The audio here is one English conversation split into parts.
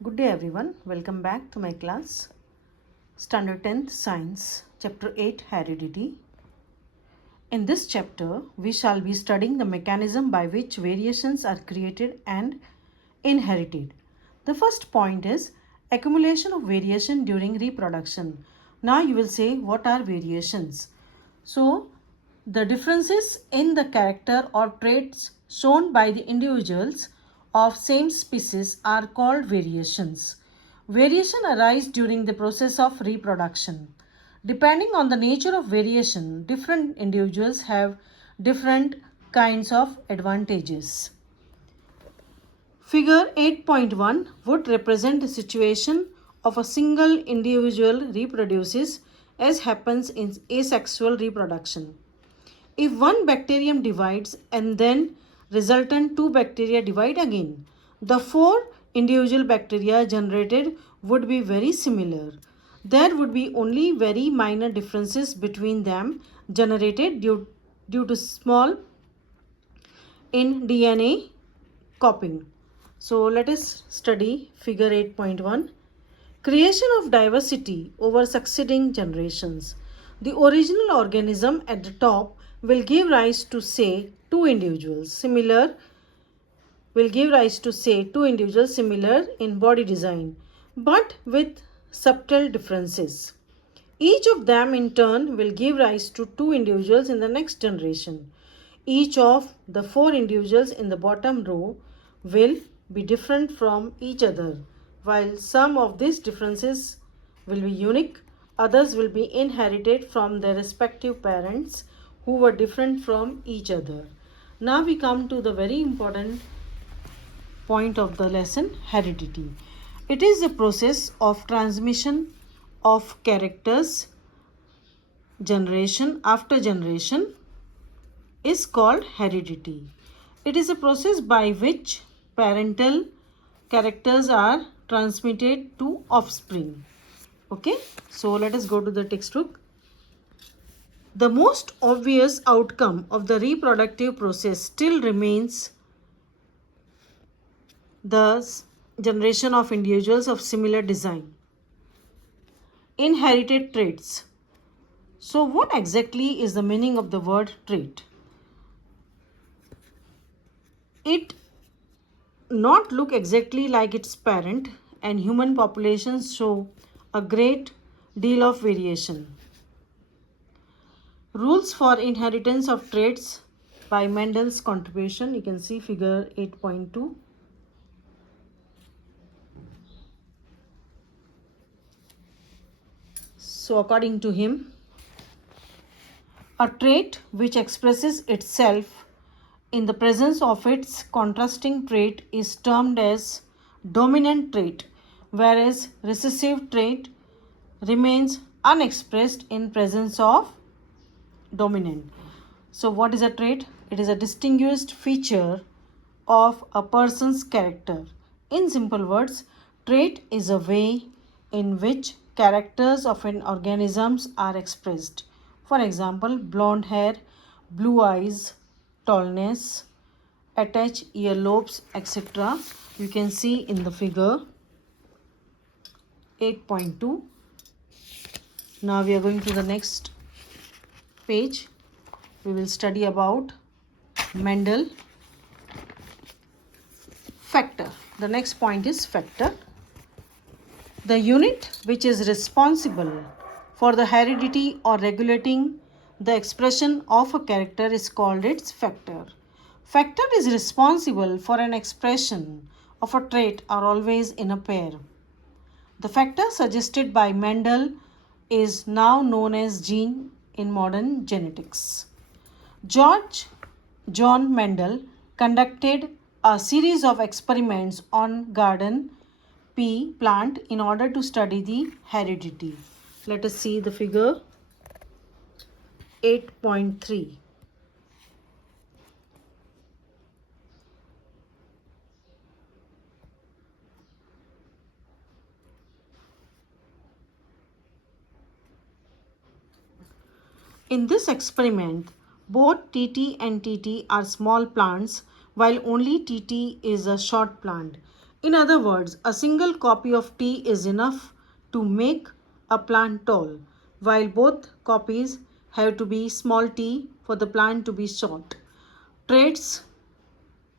Good day everyone, welcome back to my class. Standard 10th Science, Chapter 8 Heredity. In this chapter, we shall be studying the mechanism by which variations are created and inherited. The first point is accumulation of variation during reproduction. Now you will say, what are variations? So, the differences in the character or traits shown by the individuals of same species are called variations. Variation arise during the process of reproduction. Depending on the nature of variation, different individuals have different kinds of advantages. Figure 8.1 would represent the situation of a single individual reproduces as happens in asexual reproduction. If one bacterium divides and then resultant two bacteria divide again, the four individual bacteria generated would be very similar. There would be only very minor differences between them generated due to small in DNA copying. So let us study figure 8.1. Creation of diversity over succeeding generations. The original organism at the top will give rise to say two individuals similar in body design but with subtle differences. Each of them in turn will give rise to two individuals in the next generation. Each of the four individuals in the bottom row will be different from each other. While some of these differences will be unique, others will be inherited from their respective parents who were different from each other. Now we come to the very important point of the lesson, heredity. It is the process of transmission of characters generation after generation is called heredity. It is a process by which parental characters are transmitted to offspring. Okay, so let us go to the textbook. The most obvious outcome of the reproductive process still remains the generation of individuals of similar design. Inherited traits. So what exactly is the meaning of the word trait? It not look exactly like its parent, and human populations show a great deal of variation. Rules for inheritance of traits by Mendel's contribution. You can see figure 8.2. So according to him, a trait which expresses itself in the presence of its contrasting trait is termed as dominant trait, whereas recessive trait remains unexpressed in presence of dominant. So what is a trait? It is a distinguished feature of a person's character. In simple words, trait is a way in which characters of an organisms are expressed. For example, blonde hair, blue eyes, tallness, attached earlobes, etc. You can see in the figure 8.2. Now we are going to the next page. We will study about Mendel factor. The next point is factor. The unit which is responsible for the heredity or regulating the expression of a character is called its factor. Factor is responsible for an expression of a trait are always in a pair. The factor suggested by Mendel is now known as gene in modern genetics. George John Mendel conducted a series of experiments on garden pea plant in order to study the heredity. Let us see the figure 8.3. In this experiment, both TT and TT are small plants while only TT is a short plant. In other words, a single copy of T is enough to make a plant tall, while both copies have to be small t for the plant to be short. Traits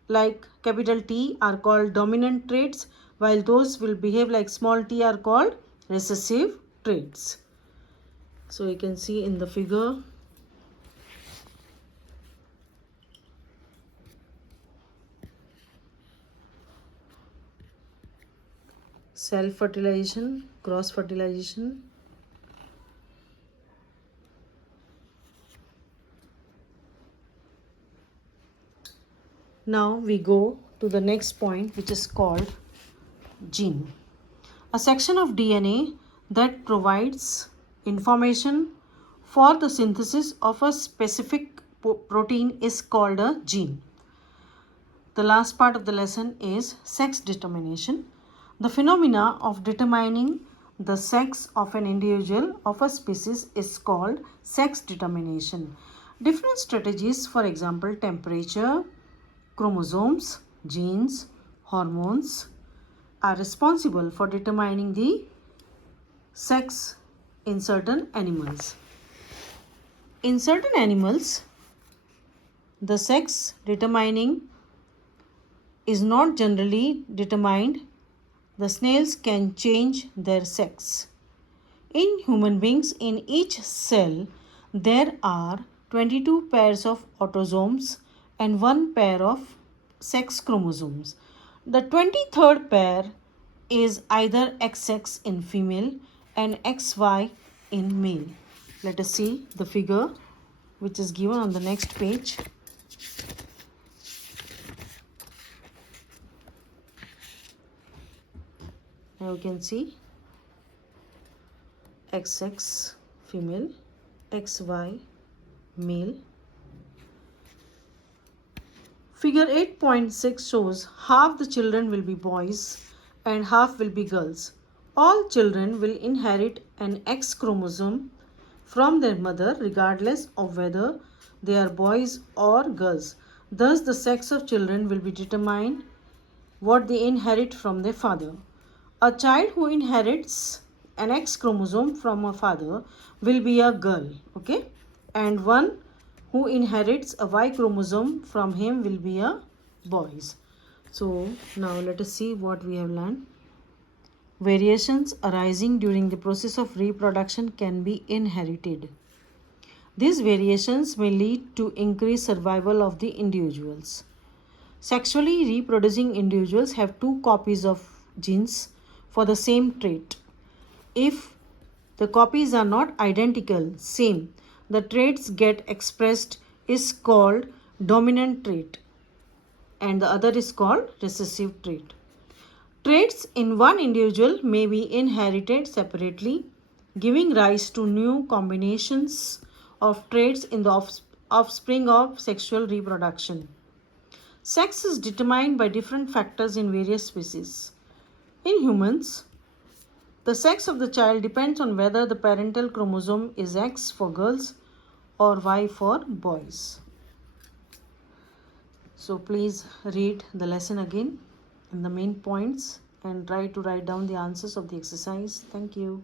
like capital T are called dominant traits, while those will behave like small t are called recessive traits. So you can see in the figure. Self-fertilization, cross-fertilization. Now we go to the next point, which is called gene. A section of DNA that provides information for the synthesis of a specific protein is called a gene. The last part of the lesson is sex determination. The phenomena of determining the sex of an individual of a species is called sex determination. Different strategies, for example, temperature, chromosomes, genes, hormones, are responsible for determining the sex in certain animals. In certain animals, the sex determining is not generally determined. The snails can change their sex. In human beings, in each cell, there are 22 pairs of autosomes and 1 pair of sex chromosomes. The 23rd pair is either XX in female and XY in male. Let us see the figure which is given on the next page. Now you can see XX female, XY male. Figure 8.6 shows half the children will be boys and half will be girls. All children will inherit an X chromosome from their mother regardless of whether they are boys or girls. Thus, the sex of children will be determined what they inherit from their father. A child who inherits an X chromosome from a father will be a girl, okay? And one who inherits a Y chromosome from him will be a boy. So now let us see what we have learned. Variations arising during the process of reproduction can be inherited. These variations may lead to increased survival of the individuals. Sexually reproducing individuals have 2 copies of genes for the same trait. If the copies are not identical, same, the traits get expressed is called dominant trait and the other is called recessive trait. Traits in one individual may be inherited separately, giving rise to new combinations of traits in the offspring of sexual reproduction. Sex is determined by different factors in various species. In humans, the sex of the child depends on whether the parental chromosome is X for girls or Y for boys. So please read the lesson again and the main points and try to write down the answers of the exercise. Thank you.